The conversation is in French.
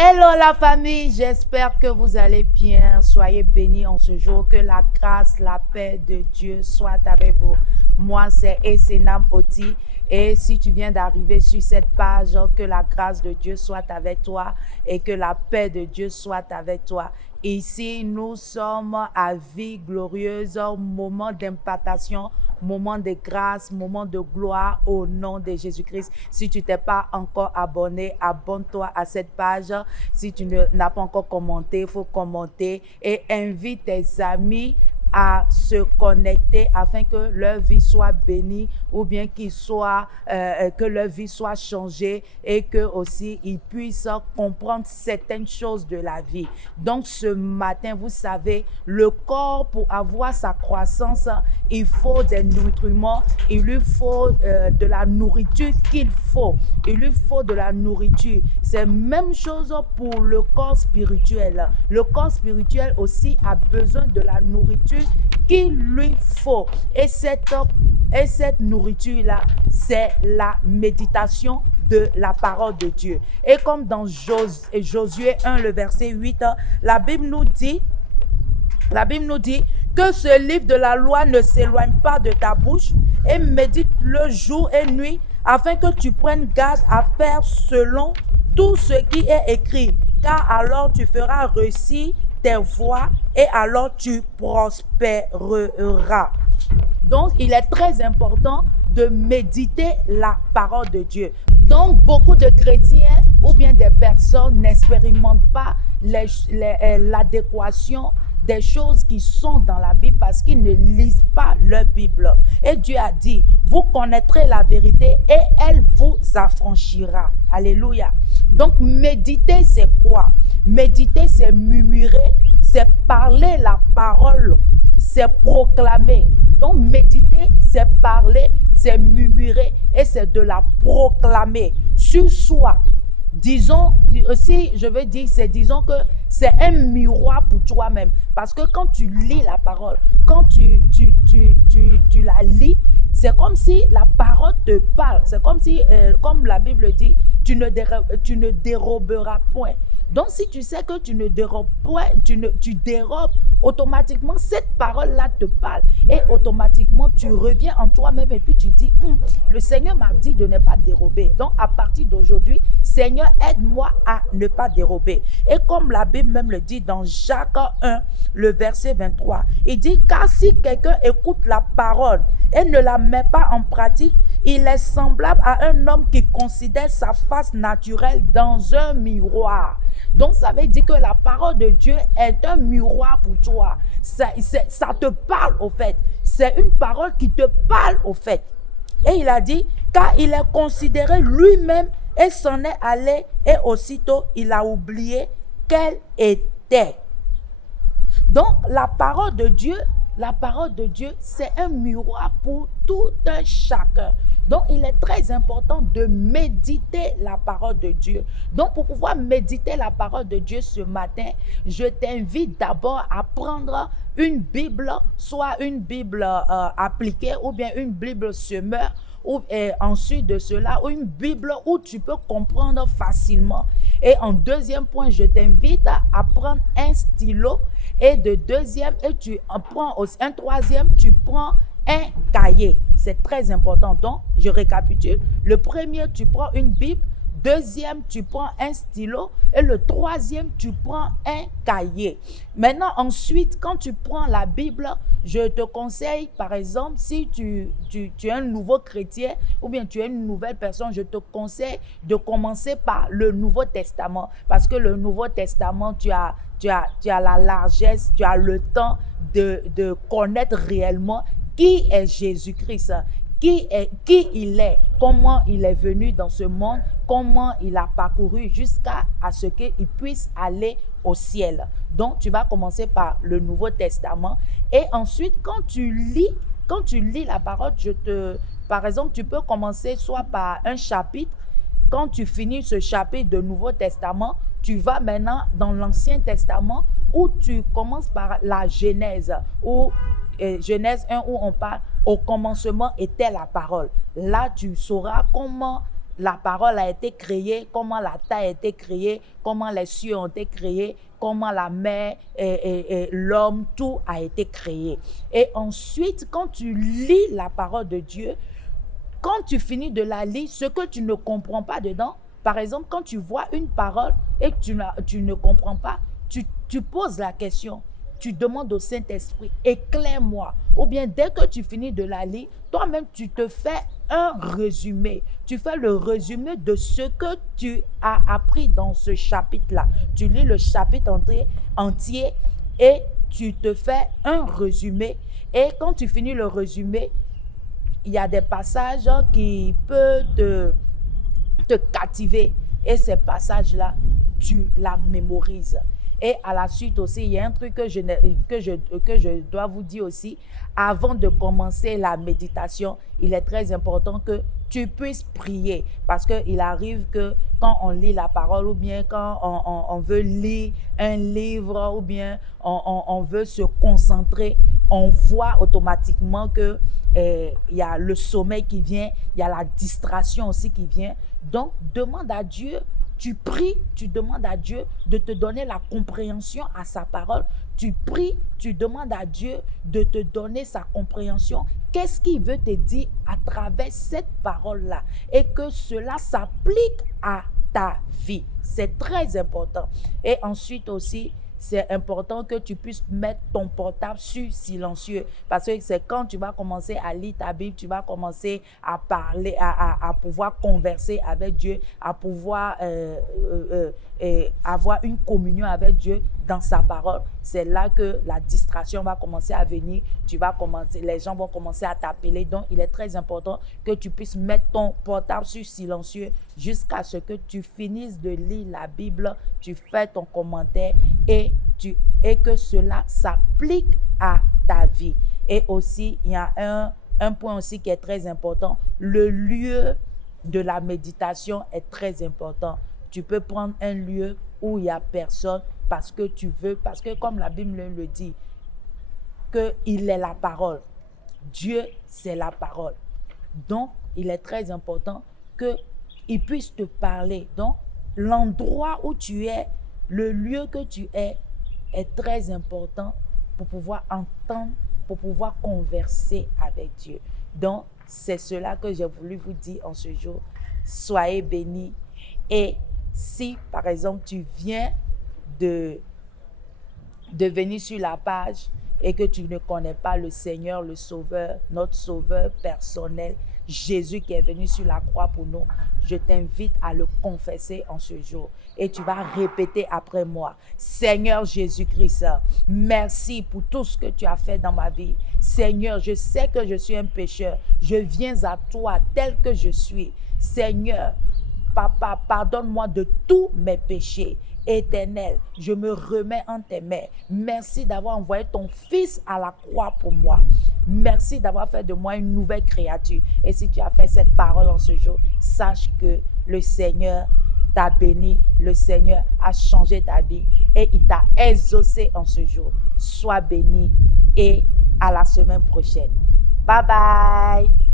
Hello la famille, j'espère que vous allez bien. Soyez bénis en ce jour. Que la grâce, la paix de Dieu soit avec vous. Moi, c'est Essenam Oti. Et si tu viens d'arriver sur cette page, que la grâce de Dieu soit avec toi et que la paix de Dieu soit avec toi. Ici, nous sommes à Vie Glorieuse, moment d'impartation, moment de grâce, moment de gloire au nom de Jésus-Christ. Si tu t'es pas encore abonné, abonne-toi à cette page. Si tu n'as pas encore commenté, il faut commenter et invite tes amis à se connecter afin que leur vie soit bénie ou bien que leur vie soit changée et que aussi ils puissent comprendre certaines choses de la vie. Donc ce matin, vous savez, le corps pour avoir sa croissance, il faut des nutriments, il lui faut de la nourriture qu'il faut. Il lui faut de la nourriture. C'est la même chose pour le corps spirituel. Le corps spirituel aussi a besoin de la nourriture qu'il lui faut. Et cette nourriture-là, c'est la méditation de la parole de Dieu. Et comme dans Josué 1, le verset 8, la Bible nous dit que ce livre de la loi ne s'éloigne pas de ta bouche et médite-le jour et nuit afin que tu prennes garde à faire selon tout ce qui est écrit, car alors tu feras réussir tes voies et alors tu prospéreras. Donc, il est très important de méditer la parole de Dieu. Donc, beaucoup de chrétiens ou bien des personnes n'expérimentent pas l'adéquation des choses qui sont dans la Bible parce qu'ils ne lisent pas leur Bible. Et Dieu a dit, vous connaîtrez la vérité et elle vous affranchira. Alléluia. Donc, méditer, c'est quoi? Méditer, c'est murmurer, c'est parler la parole, c'est proclamer. Donc, méditer, c'est parler, c'est murmurer et c'est de la proclamer sur soi. Disons, aussi, je veux dire, disons que c'est un miroir pour toi-même. Parce que quand tu lis la parole, quand tu la lis, c'est comme si la parole te parle. C'est comme si, comme la Bible dit, tu ne déroberas point. Donc, si tu sais que tu ne dérobes point, tu dérobes, automatiquement, cette parole-là te parle. Et automatiquement, tu reviens en toi-même et puis tu dis, le Seigneur m'a dit de ne pas dérober. Donc, à partir d'aujourd'hui, Seigneur, aide-moi à ne pas dérober. Et comme la Bible même le dit dans Jacques 1, le verset 23, il dit, car si quelqu'un écoute la parole et ne la met pas en pratique, il est semblable à un homme qui considère sa face naturelle dans un miroir. Donc, ça veut dire que la parole de Dieu est un miroir pour toi. Ça te parle au fait. C'est une parole qui te parle au fait. Et il a dit, car il est considéré lui-même et s'en est allé et aussitôt il a oublié qu'elle était. Donc, la parole de Dieu, c'est un miroir pour tout un chacun. Donc, il est très important de méditer la parole de Dieu. Donc, pour pouvoir méditer la parole de Dieu ce matin, je t'invite d'abord à prendre une Bible, soit une Bible appliquée ou bien une Bible semeur, ou ensuite de cela, une Bible où tu peux comprendre facilement. Et en deuxième point, je t'invite à prendre un stylo et un troisième, tu prends un cahier. C'est très important. Donc, je récapitule. Le premier, tu prends une Bible. Deuxième, tu prends un stylo. Et le troisième, tu prends un cahier. Maintenant, ensuite, quand tu prends la Bible, je te conseille, par exemple, si tu es un nouveau chrétien ou bien tu es une nouvelle personne, je te conseille de commencer par le Nouveau Testament. Parce que le Nouveau Testament, tu as la largesse, tu as le temps de connaître réellement qui est Jésus-Christ, qui il est, comment il est venu dans ce monde, comment il a parcouru jusqu'à ce qu'il puisse aller au ciel. Donc, tu vas commencer par le Nouveau Testament et ensuite, quand tu lis la parole, par exemple, tu peux commencer soit par un chapitre. Quand tu finis ce chapitre de Nouveau Testament, tu vas maintenant dans l'Ancien Testament où tu commences par la Genèse, Genèse 1 où on parle au commencement était la parole. Là, tu sauras comment la parole a été créée, comment la terre a été créée, comment les cieux ont été créés, comment la mer et l'homme, tout a été créé. Et ensuite, quand tu lis la parole de Dieu, quand tu finis de la lire, ce que tu ne comprends pas dedans, par exemple, quand tu vois une parole et que tu ne comprends pas, tu poses la question, tu demandes au Saint-Esprit, éclaire-moi. Ou bien dès que tu finis de la lire, toi-même, tu te fais un résumé. Tu fais le résumé de ce que tu as appris dans ce chapitre-là. Tu lis le chapitre entier et tu te fais un résumé. Et quand tu finis le résumé, il y a des passages qui peuvent te captiver. Et ces passages-là, tu la mémorises. Et à la suite aussi, il y a un truc que je dois vous dire aussi. Avant de commencer la méditation, il est très important que tu puisses prier. Parce qu'il arrive que quand on lit la parole ou bien quand on veut lire un livre ou bien on veut se concentrer, on voit automatiquement que il y a le sommeil qui vient, il y a la distraction aussi qui vient. Donc, demande à Dieu, tu pries, tu demandes à Dieu de te donner la compréhension à sa parole. Tu pries, tu demandes à Dieu de te donner sa compréhension. Qu'est-ce qu'il veut te dire à travers cette parole-là? Et que cela s'applique à ta vie. C'est très important. Et ensuite aussi, c'est important que tu puisses mettre ton portable sur silencieux. Parce que c'est quand tu vas commencer à lire ta Bible, tu vas commencer à parler, à pouvoir converser avec Dieu, à pouvoir avoir une communion avec Dieu dans sa parole. C'est là que la distraction va commencer à venir. Les gens vont commencer à t'appeler. Donc, il est très important que tu puisses mettre ton portable sur silencieux jusqu'à ce que tu finisses de lire la Bible, tu fais ton commentaire et que cela s'applique à ta vie. Et aussi, il y a un point aussi qui est très important. Le lieu de la méditation est très important. Tu peux prendre un lieu où il n'y a personne parce que comme la Bible le dit, qu'il est la parole. Dieu, c'est la parole. Donc, il est très important qu'il puisse te parler. Donc, l'endroit où tu es, le lieu que tu es très important pour pouvoir entendre, pour pouvoir converser avec Dieu. Donc, c'est cela que j'ai voulu vous dire en ce jour. Soyez bénis. Et si, par exemple, tu viens de venir sur la page et que tu ne connais pas le Seigneur, le Sauveur, notre Sauveur personnel, Jésus qui est venu sur la croix pour nous, je t'invite à le confesser en ce jour. Et tu vas répéter après moi. Seigneur Jésus-Christ, merci pour tout ce que tu as fait dans ma vie. Seigneur, je sais que je suis un pécheur. Je viens à toi tel que je suis. Seigneur, Papa, pardonne-moi de tous mes péchés. Éternel, je me remets en tes mains. Merci d'avoir envoyé ton Fils à la croix pour moi. Merci d'avoir fait de moi une nouvelle créature. Et si tu as fait cette parole en ce jour, sache que le Seigneur t'a béni, le Seigneur a changé ta vie et il t'a exaucé en ce jour. Sois béni et à la semaine prochaine. Bye bye.